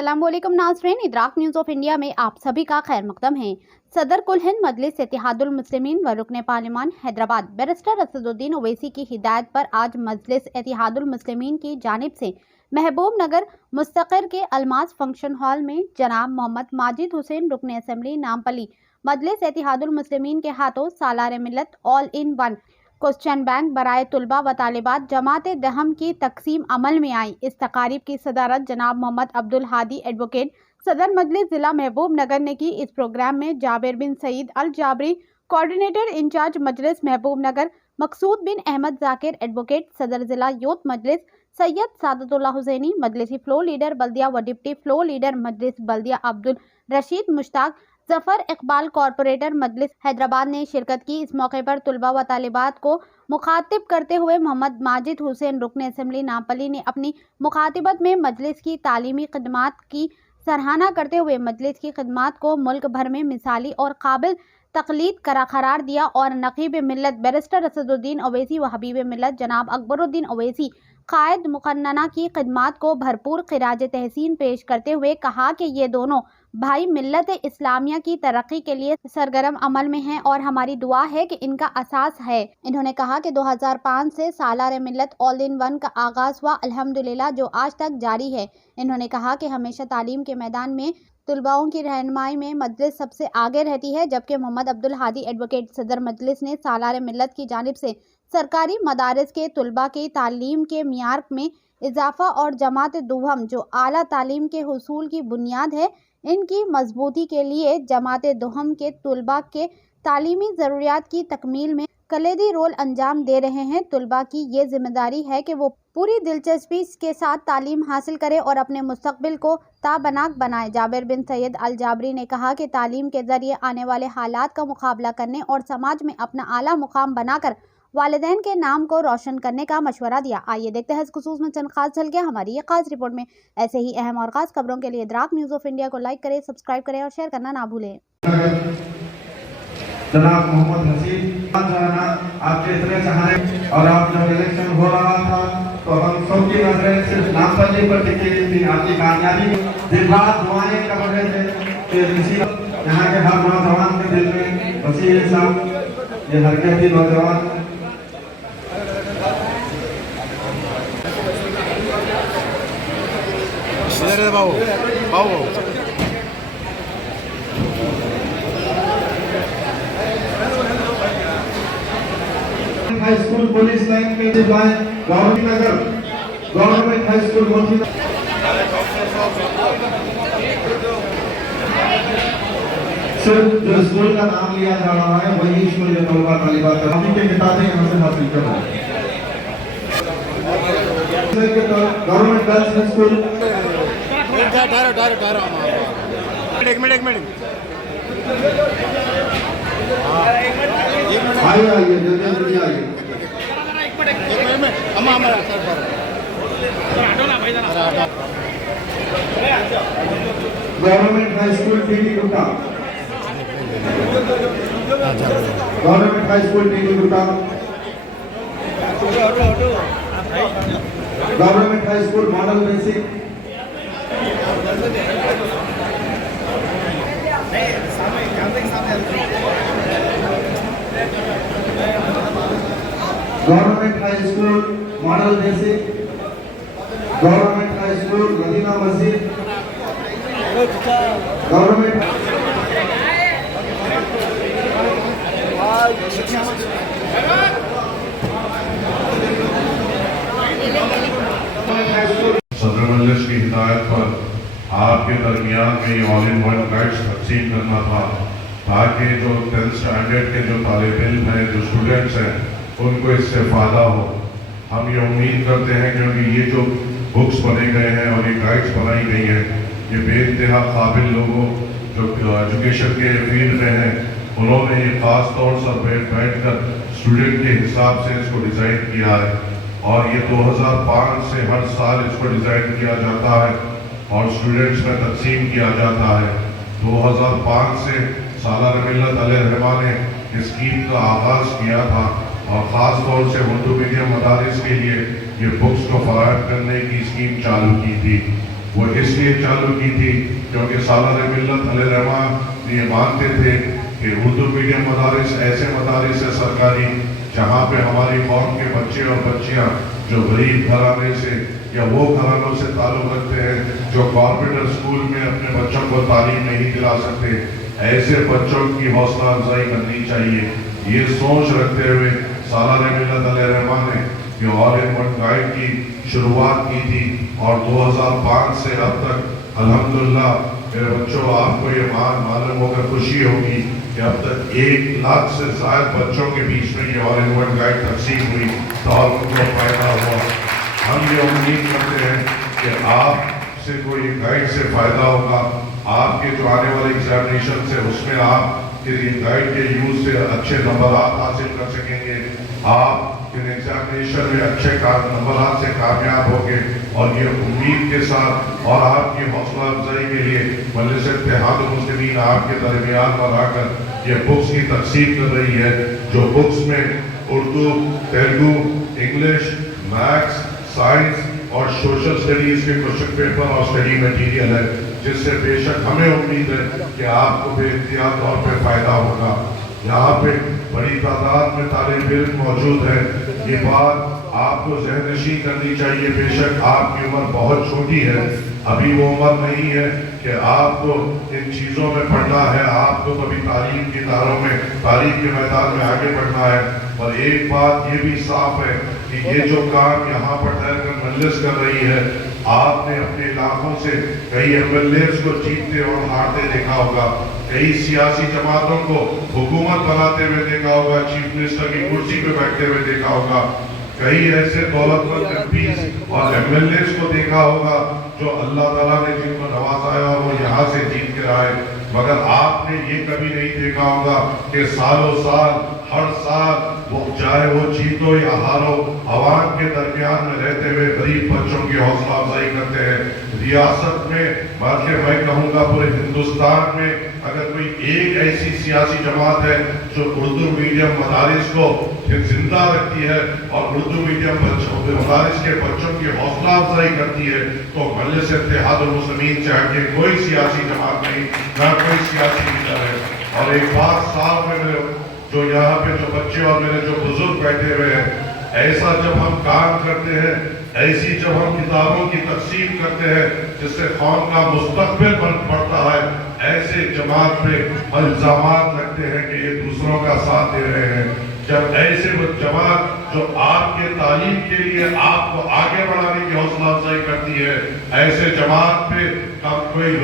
अस्सलाम वालेकुम नाज़रीन, इदराक न्यूज़ ऑफ इंडिया में आप सभी का खैर मकदम है। सदर कुल हिंद मजलिस इत्तेहादुल मुस्लिमीन व रुकन पार्लिमान हैदराबाद बैरिस्टर असदुद्दीन ओवैसी की हिदायत पर आज मजलिस इत्तेहादुल मुस्लिमीन की जानिब से महबूब नगर मुस्तक़िर के अलमास फंक्शन हॉल में जनाब मोहम्मद माजिद हुसैन रुकन असम्बली नामपली मजलिस इत्तेहादुल मुस्लिमीन के हाथों Salar Millat all in one question bank बराए तुलबा व तालिबात जमात दहम की तकसीम अमल में आई। इस तकारीब की सदारत जनाब मोहम्मद अब्दुल हादी एडवोकेट सदर मजलिस ज़िला महबूब नगर ने की। इस प्रोग्राम में जाबिर बिन सईद अल जाबरी कोऑर्डिनेटर इंचार्ज मजलिस महबूब नगर, मकसूद बिन अहमद जाकिर एडवोकेट सदर ज़िला यूथ मजलिस, सैयद सादतुल्लाह हुसैनी मजलिसी फ्लो लीडर बल्दिया व डिप्टी फ्लो लीडर मजलिस बल्दिया अब्दुल रशीद मुश्ताक, जफर इकबाल कॉरपोरेटर मजलिस हैदराबाद ने शिरकत की। इस मौके पर तुलबा व तालिबात को मुखातिब करते हुए मोहम्मद माजिद हुसैन रुकन असम्बली नामपली ने अपनी मुखातिबत में मजलिस की तालीमी खिदमात की सराहना करते हुए मजलिस की खिदमात को मुल्क भर में मिसाली और काबिल तकलीद करार दिया और नकीब मिल्लत बैरिस्टर असदुद्दीन ओवैसी व हबीब मिल्लत जनाब अकबरुद्दीन ओवैसी कायद मुकन्नना की खिदमात को भरपूर खिराज तहसीन पेश करते हुए कहा कि ये दोनों भाई मिल्लत इस्लामिया की तरक्की के लिए सरगर्म अमल में हैं और हमारी दुआ है कि इनका असास है। इन्होंने कहा कि 2005 से सालार मिल्लत ऑल इन वन का आगाज़ हुआ, अल्हम्दुलिल्लाह, जो आज तक जारी है। इन्होंने कहा कि हमेशा तालीम के मैदान में तुलबाओं की रहनुमाई में मजलिस सबसे आगे रहती है, जबकि मोहम्मद अब्दुल हादी एडवोकेट सदर मजलिस ने सालार मिल्लत की जानिब से सरकारी मदारिस के तुलबा की तालीम के मियार में इजाफा और जमात दुहम जो आला तालीम के हुसूल की बुनियाद है, इनकी मजबूती के लिए जमात दुहम के तुलबा के तालीमी ज़रूरियात की तकमील में कलीदी रोल अंजाम दे रहे हैं। तुलबा की ये जिम्मेदारी है कि वो पूरी दिलचस्पी के साथ तालीम हासिल करे और अपने मुस्तकबिल को ताबनाक बनाए। जाबिर बिन सैयद अल जाबरी ने कहा कि तालीम के ज़रिए आने वाले हालात का मुकाबला करने और समाज में अपना आला मुकाम बनाकर वालिदैन के नाम को रोशन करने का मशवरा दिया। आइए देखते हैं इस खुसूस में चंद खास झलकियां हमारी ये खास रिपोर्ट में। ऐसे ही अहम और खास खबरों के लिए इदराक न्यूज़ ऑफ इंडिया को लाइक करें, सब्सक्राइब करें और शेयर करना ना भूलें। जनाब मोहम्मद हसीन आपके इतने सहारे और आप जब इलेक्शन हो रहा था तो हम सबकी नजरें सिर्फ नामपल्ली पर टिकी थी। आपकी कामयाबी दिन रात दुआएं कर रहे थे कि यहाँ के हर नौजवान के दिल में वसीम साहब ये हरकती नौजवान हाई स्कूल पुलिस लाइन के गवर्नमेंट नगर गवर्नमेंट हाई स्कूल मोती सिर्फ जो स्कूल का नाम लिया जा रहा है वही स्कूल के तलबा तालिबात अभी के किताबें यहाँ से हासिल कर रहे हैं। गवर्नमेंट गर्ल्स हाई स्कूल एक मिनट आइए जल्दी आइए। Government high school TD Gutta, government high school TD Gutta, government high school model basic, government high school model basic, government high school Madina Masjid, government सदर मजलिस की हिदायत पर आपके दरमियान में ये ऑल इन वन गाइड्स तकसीम करना था ताकि जो 10th स्टैंडर्ड के जो तालिब इल्म हैं, जो स्टूडेंट्स हैं, उनको इससे फ़ायदा हो। हम ये उम्मीद करते हैं क्योंकि ये जो बुक्स बने गए हैं और ये गाइड्स बनाई गई हैं, ये बेइंतहा काबिल लोगों जो एजुकेशन के फील्ड में हैं, उन्होंने ये ख़ास तौर से बैठ कर स्टूडेंट के हिसाब से इसको डिज़ाइन किया है और ये 2005 से हर साल इसको डिज़ाइन किया जाता है और स्टूडेंट्स में तकसीम किया जाता है। 2005 से सालार मिल्लत अलैहिर्रहमा ने इस स्कीम का आगाज़ किया था और ख़ास तौर से उर्दू मीडियम मदारिस के लिए ये बुक्स को फराहम करने की स्कीम चालू की थी। وہ اس لیے چالو کی تھی کیونکہ سالار ملت علیہ رحمٰ یہ مانتے تھے کہ اردو میڈیم مدارس ایسے مدارس ہیں سرکاری جہاں پہ ہماری قوم کے بچے اور بچیاں جو غریب گھرانے سے یا وہ گھرانوں سے تعلق رکھتے ہیں جو کارپوریٹ اسکول میں اپنے بچوں کو تعلیم نہیں دلا سکتے، ایسے بچوں کی حوصلہ افزائی کرنی چاہیے۔ یہ سوچ رکھتے ہوئے سالار ملت علیہ رحمٰ نے یہ آل ان ون گائیڈ کی شروعات کی تھی، اور 2005 سے اب تک الحمدللہ میرے بچوں آپ کو یہ معلوم ہو کر خوشی ہوگی کہ اب تک 1 لاکھ سے زائد بچوں کے بیچ میں یہ آل ان ون گائیڈ تقسیم ہوئی اور ان کو فائدہ ہوا۔ ہم یہ امید کرتے ہیں کہ آپ سے کوئی گائیڈ سے فائدہ ہوگا، آپ کے جو آنے والے ایگزامینیشن سے اس میں آپ کے گائیڈ کے یوز سے اچھے نمبرات حاصل کر سکیں گے، آپ ان ایگزامینیشن میں اچھے نمبرات سے کامیاب ہوں گے، اور یہ امید کے ساتھ اور آپ کی حوصلہ افزائی کے لیے مجلس اتحاد المسلمین آپ کے درمیان پر آ کر یہ بکس کی تقسیم کر رہی ہے، جو بکس میں Urdu, Telugu, English, maths, science اور سوشل اسٹڈیز کے کوشچن پیپر اور اسٹڈی میٹیریل ہے، جس سے بے شک ہمیں امید ہے کہ آپ کو بے اختیار طور پہ فائدہ ہوگا۔ یہاں پہ بڑی تعداد میں طالب علم موجود ہے، یہ بات آپ کو ذہن نشین کرنی چاہیے۔ بے شک آپ کی عمر بہت چھوٹی ہے، ابھی وہ عمر نہیں ہے کہ آپ کو ان چیزوں میں پڑھنا ہے، آپ کو کبھی تعلیم کے اداروں میں تعلیم کے میدان میں آگے بڑھنا ہے۔ اور ایک بات یہ بھی صاف ہے کہ یہ جو کام یہاں پر ٹھہر کر مجلس کر رہی ہے، آپ نے اپنے علاقوں سے کئی ایم ایل ایز کو جیتتے اور ہارتے دیکھا ہوگا، کئی سیاسی جماعتوں کو حکومت بناتے ہوئے دیکھا ہوگا، چیف منسٹر کی کرسی پہ بیٹھتے ہوئے دیکھا ہوگا، کئی ایسے دولت مند ایم پیز اور ایم ایل ایز کو دیکھا ہوگا جو اللہ تعالیٰ نے جن کو نوازا ہے اور وہ یہاں سے جیت کر آئے، مگر آپ نے یہ کبھی نہیں دیکھا ہوگا کہ سالوں سال ہر سال وہ چاہے وہ جیتو یا ہارو عوام کے درمیان میں رہتے ہوئے غریب بچوں کی حوصلہ افزائی کرتے ہیں۔ ریاست میں بلکہ میں کہوں گا پورے ہندوستان میں اگر کوئی ایک ایسی سیاسی جماعت ہے جو اردو میڈیم مدارس کو زندہ رکھتی ہے اور اردو میڈیم مدارس کے بچوں کی حوصلہ افزائی کرتی ہے تو مجلس اتحاد المسلمین سے ہٹ کے کوئی سیاسی جماعت نہیں، نہ کوئی سیاسی لیڈر ہے۔ اور ایک بات صاف ہے میرے جو یہاں پہ جو بچے اور میرے جو بزرگ بیٹھے ہوئے ہیں، ایسا جب ہم کام کرتے ہیں، ایسی جب ہم کتابوں کی تقسیم کرتے ہیں جس سے قوم کا مستقبل بڑھتا ہے، ایسے جماعت پہ الزامات لگتے ہیں کہ یہ دوسروں کا ساتھ دے رہے ہیں۔ جب ایسے جماعت جو آپ کے تعلیم کے لیے آپ کو آگے بڑھانے کی حوصلہ افزائی کرتی ہے، ایسے جماعت پہ کوئی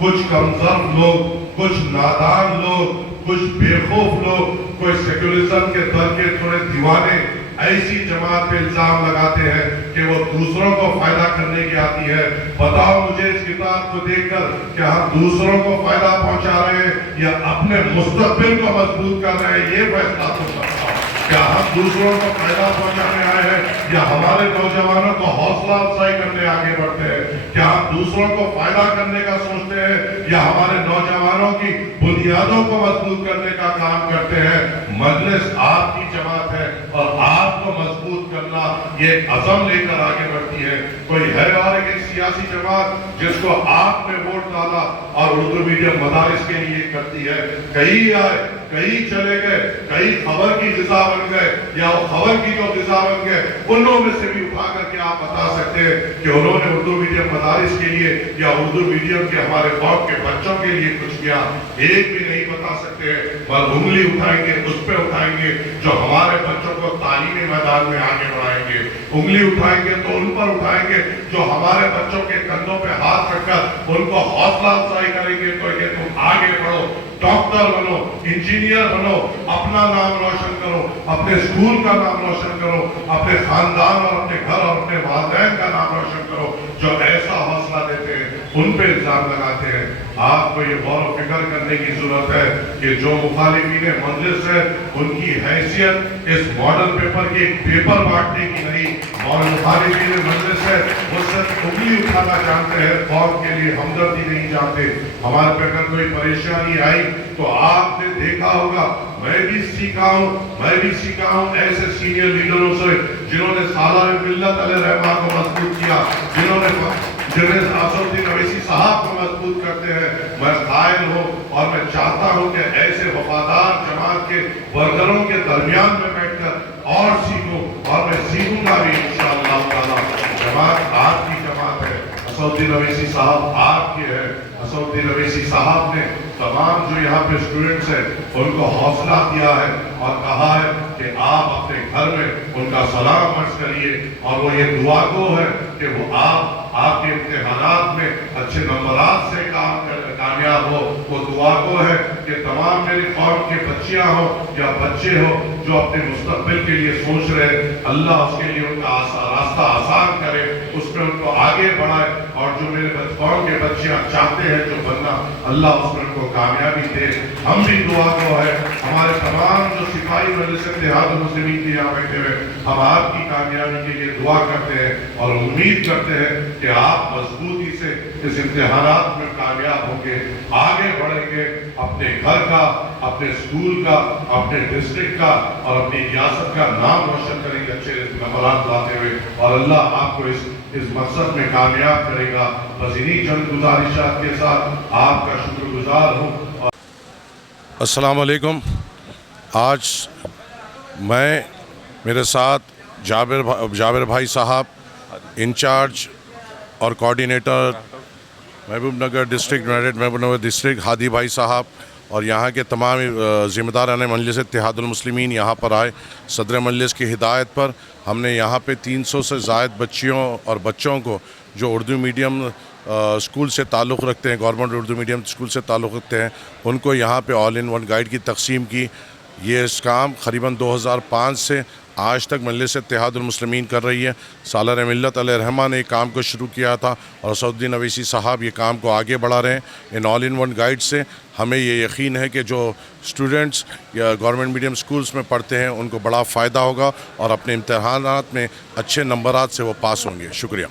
کچھ کمزور لوگ، کچھ نادان لوگ، کچھ بے خوف لوگ، کوئی سیکولرزم کے در کے تھوڑے دیوانے ایسی جماعت پہ الزام لگاتے ہیں کہ وہ دوسروں کو فائدہ کرنے کی آتی ہے۔ بتاؤ مجھے اس کتاب کو دیکھ کر کہ ہم دوسروں کو فائدہ پہنچا رہے ہیں یا اپنے مستقبل کو مضبوط کر رہے ہیں، یہ فیصلہ تم کرتا ہو۔ کیا ہم دوسروں کو فائدہ پہنچانے آئے ہیں یا ہمارے نوجوانوں کو حوصلہ افزائی کرنے آگے بڑھتے ہیں؟ کیا ہم دوسروں کو فائدہ کرنے کا سوچتے ہیں یا ہمارے نوجوانوں کی بنیادوں کو مضبوط کرنے کا کام کرتے ہیں؟ مجلس آپ کی جماعت ہے اور آپ کو مضبوط کرنا یہ ایک عزم لے کر آگے بڑھتی ہے۔ کوئی ہے اور ایک سیاسی جماعت جس کو آپ نے ووٹ ڈالا اور اردو میڈیم مدارس کے لیے کرتی ہے، کئی آئے، کئی چلے گئے، کئی خبر کی غذا بن گئے یا وہ خبر کی جو غذا بن گئے، انہوں میں سے بھی اٹھا کر کے آپ بتا سکتے ہیں کہ انہوں نے اردو میڈیم مدارس کے لیے یا اردو میڈیم کے ہمارے قوم کے بچوں کے لیے کچھ کیا؟ ایک بھی نہیں بتا سکتے ہیں، پر انگلی اٹھائیں گے اس پہ اٹھائیں گے جو ہمارے بچوں کو تعلیمی میدان میں آگے بڑھائیں گے، انگلی اٹھائیں گے تو ان پر اٹھائیں گے جو ہمارے بچوں کے کندھوں پہ ہاتھ رکھ کر ان کو حوصلہ افزائی کریں گے تو کہ تم آگے بڑھو، ڈاکٹر بنو، انجینئر بنو، اپنا نام روشن کرو، اپنے اسکول کا نام روشن کرو، اپنے خاندان اور اپنے گھر اور اپنے والدین کا نام روشن کرو۔ جو ایسا حوصلہ دیتے ہیں ان پہ الزام لگاتے ہیں۔ آپ کو یہ غور و فکر کرنے کی ضرورت ہے کہ جو مخالفین مجلس ہے ان کی حیثیت اس ماڈل پیپر کے ایک پیپر بانٹنے کی نہیں، اور مخالفین مجلس ہے وہ صرف انگلی اٹھانا جانتے ہیں، قوم کے لیے ہمدردی نہیں جانتے۔ ہمارے پہ اگر کوئی پریشانی آئی تو آپ نے دیکھا ہوگا، میں بھی سیکھا ہوں ایسے سینئر لیڈروں سے جنہوں نے سالار ملت علیہ رحمہ کو مضبوط کیا، جنہوں نے जर्नलिस्ट असदुद्दीन अवैसी साहब को मजबूत करते हैं। मैं कायल हूँ और मैं चाहता हूँ कि ऐसे वफादार जमात के वर्करों के दरमियान में बैठकर और सीखूं, और मैं सीखूंगा भी इंशाअल्लाह ताला। जमात आपकी जमात है, असदुद्दीन अवैसी साहब आपके हैं। असदुद्दीन अवैसी साहब ने तमाम जो यहाँ पे स्टूडेंट्स हैं उनको हौसला दिया है और कहा है कि आप अपने घर में उनका सलाम अर्ज करिए, और वो ये दुआ गो है कि वो आपके इम्तिहानात में अच्छे नंबरात से कामयाब हो। वो दुआ गो है कि तमाम मेरी कौम के बच्चियां हो या बच्चे हो जो अपने मुस्तकबिल के लिए सोच रहे हैं, अल्लाह उसके लिए उनका रास्ता आसान करे, उसमें उनको आगे बढ़ाए, और जो मेरे कौम के बच्चियां चाहते हैं जो बनना, अल्लाह उसमें उनको कामयाबी दे। हम भी दुआ गो है, हमारे तमाम जो सिपाही मजलिस इत्तेहादुल मुस्लिमीन के यहाँ बैठे हुए, हम आपकी कामयाबी के लिए दुआ करते हैं और उम्मीद करते हैं कि आप मजबूती से इस इम्तिहानात में कामयाब होंगे, आगे बढ़ेंगे, अपने घर का, अपने स्कूल का, अपने डिस्ट्रिक्ट का और अपनी रियासत का नाम रोशन करेंगे अच्छे नंबरात लाते हुए, और अल्लाह आपको इस मकसद में कामयाब करेगा। बस इन्हीं चंद गुजारिशात के साथ आपका शुक्रगुजार हूँ। अस्सलाम वालेकुम। आज मैं मेरे साथ जाबिर भाई साहब, इंचार्ज और कोऑर्डिनेटर महबूब नगर डिस्ट्रिक्ट, यूनाइटेड महबूब नगर डिस्ट्रिक्ट हादी भाई साहब, और यहाँ के तमाम ज़िम्मेदारान मजलिस इत्तेहादुल मुस्लिमीन यहाँ पर आए। सदर मजलिस की हिदायत पर हमने यहाँ पे 300 से ज़ायद बच्चियों और बच्चों को जो उर्दू मीडियम स्कूल से ताल्लुक़ रखते हैं, गवर्नमेंट उर्दू मीडियम स्कूल से ताल्लुक़ रखते हैं, उनको यहाँ पे ऑल इन वन गाइड की तकसीम की। ये इस काम क़रीबन 2005 से आज तक मजलिस इत्तेहादुल मुस्लिमीन कर रही है। सालार मिल्लत अलैहिर्रहमा ने काम को शुरू किया था और असदुद्दीन अवैसी साहब ये काम को आगे बढ़ा रहे हैं। In all in one guide से हमें ये यकीन है कि जो स्टूडेंट्स या गवर्नमेंट मीडियम स्कूल्स में पढ़ते हैं उनको बड़ा फ़ायदा होगा और अपने इम्तिहानात में अच्छे नंबरात से वो पास होंगे। शुक्रिया।